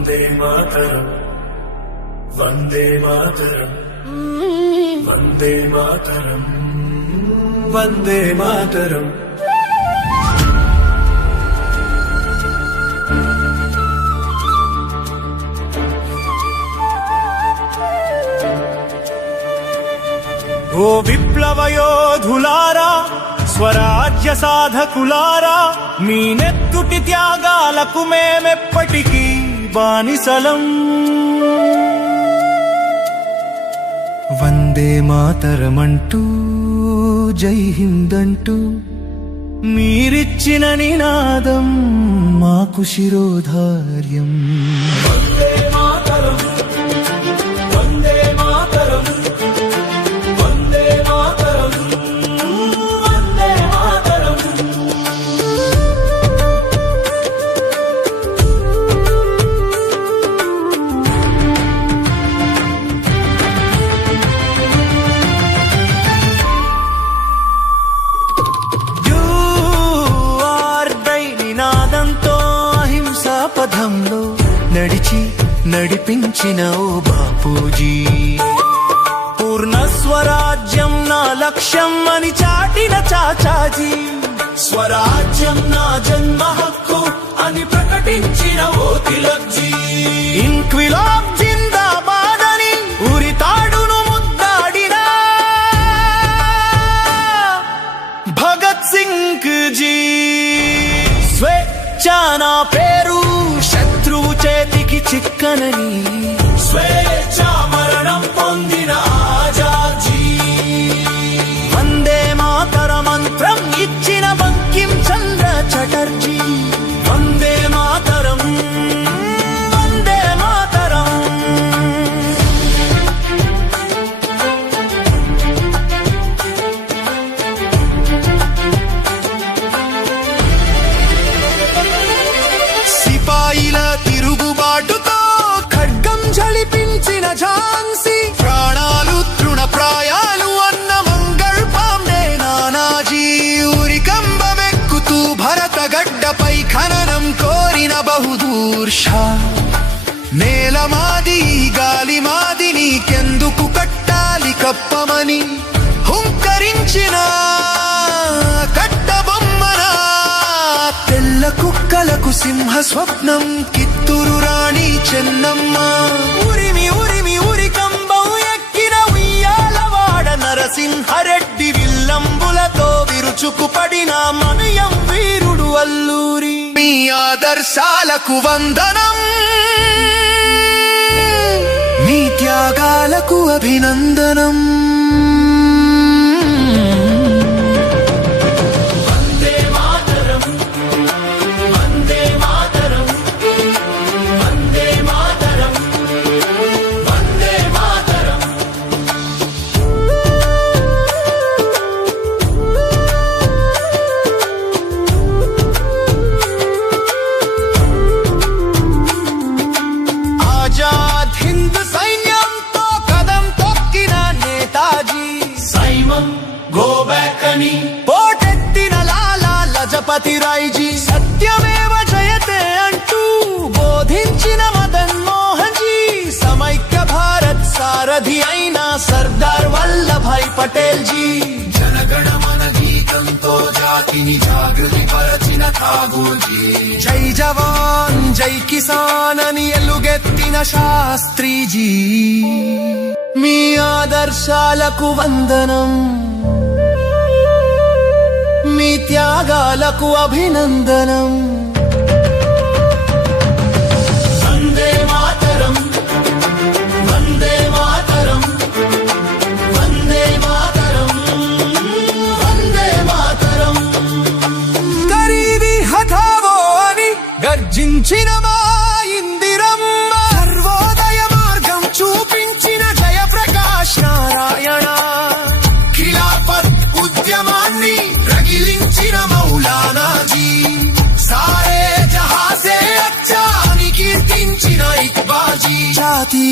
వందే మాతరం వందే మాతరం వందే మాతరం వందే మాతరం ఓ విప్లవ యోధులారా స్వరాజ్య సాధకులారా మీ నెత్తుటి త్యాగాలకు మేమెప్పటికీ బానిసలం. వందే మాతరమంటూ జై హిందంటూ మీరిచ్చిన నినాదం మాకు శిరోధార్యం. నడిపించిన ఓ బాపూజీ. పూర్ణ స్వరాజ్యం నా లక్ష్యం అని చాటిన చాచాజీ. స్వరాజ్యం నా జన్మ హక్కు అని ప్రకటించిన ఓ తిలక్జీ. ఇంక్విలాబ్ జిందాబాద్ అని ఉరితాడును ముద్దాడిన. భగత్ సింగ్ జీ స్వేచ్ఛ నా పేరు శత్రువు கனனி బహుదూర్ షా నేల మాది గాలి మాది నీకెందుకు కట్టాలి కప్పమని హుంకరించిన కట్టబొమ్మన. తెల్ల కుక్కలకు సింహ స్వప్నం కిత్తూరు రాణి చెన్నమ్మ. ఉరిమి ఉరిమి ఉరి కంబం ఎక్కిన ఉయ్యాలవాడ నరసింహరెడ్డి విల్లంబులతో విరుచుకుపడిన మనయం వీరుడు అల్లూరి. మీ ఆదర్శాలకు వందనం. మీ త్యాగాలకు అభినందనం. లజపతి రాయ్జీ. సత్యమేవ జయతే అంటూ బోధించిన మదన్ మోహన్ జీ సమైక్య భారత్ సారథి అయిన సర్దార్ వల్లభాయ్ పటేల్ జీ జనగణ మన గీతంతో జాతిని జాగృతి పరచిన ఠాగూర్జీ. జై జవాన్ జై కిసాన్ అని ఎలుగెత్తిన శాస్త్రీజీ. మీ ఆదర్శాలకు వందనం. మీ త్యాగాలకు అభినందనం. వందే మాతరం వందే మాతరం వందే మాతరం వందే మాతరం. గరీబీ హఠావో అని గర్జించిన మా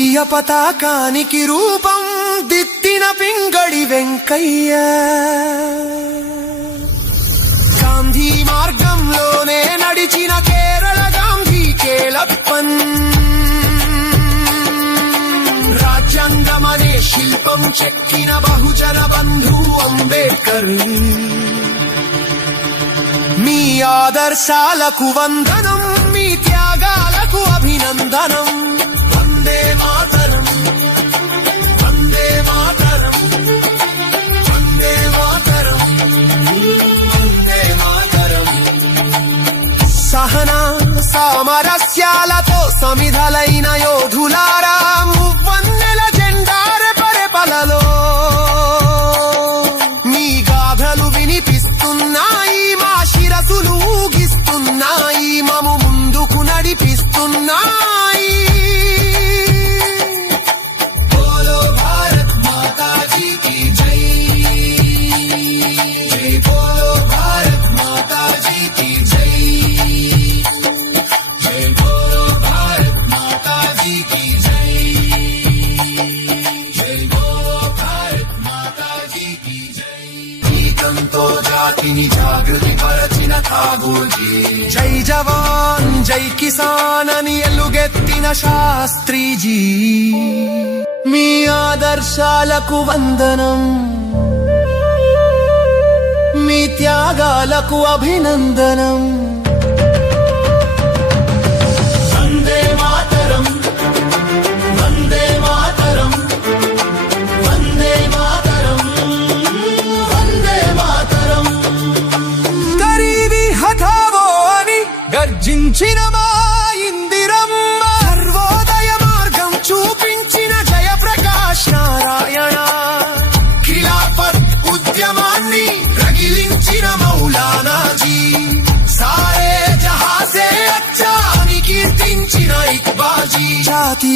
జాతీయ పతాకానికి రూపం దిద్దిన పింగడి వెంకయ్య. గాంధీ మార్గంలోనే నడిచిన కేరళ గాంధీ కేలప్పన్ రాజ్యాంగమనే శిల్పం చెక్కిన బహుజన బంధు అంబేద్కర్. మీ ఆదర్శాలకు వందనం না ও ধুলারা జాతిని జాగృతి పరచిన ఠాగూర్జీ జై జవాన్ జై కిసాన్ అని ఎలుగెత్తిన శాస్త్రీజీ మీ ఆదర్శాలకు వందనం మీ త్యాగాలకు అభినందనం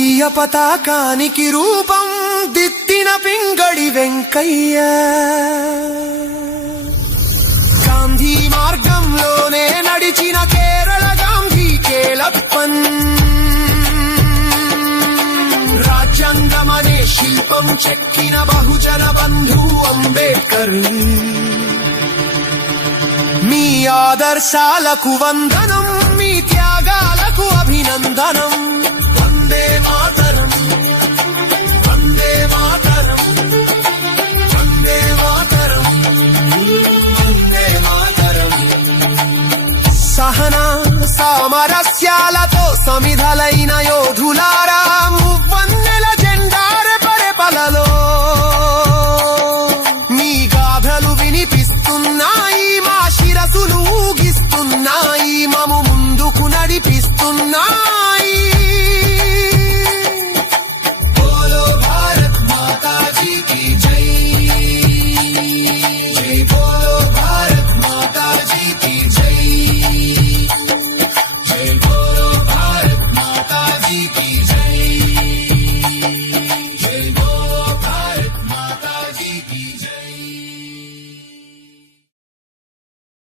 జాతీయ పతాకానికి రూపం దిత్తిన పింగళి వెంకయ్య. గాంధీ మార్గంలోనే నడిచిన కేరళ గాంధీ కేలప్పన్. రాజ్యాంగమనే శిల్పం చెక్కిన బహుజన బంధు అంబేద్కర్. మీ ఆదర్శాలకు వందనం మీ త్యాగాలకు అభినందనం.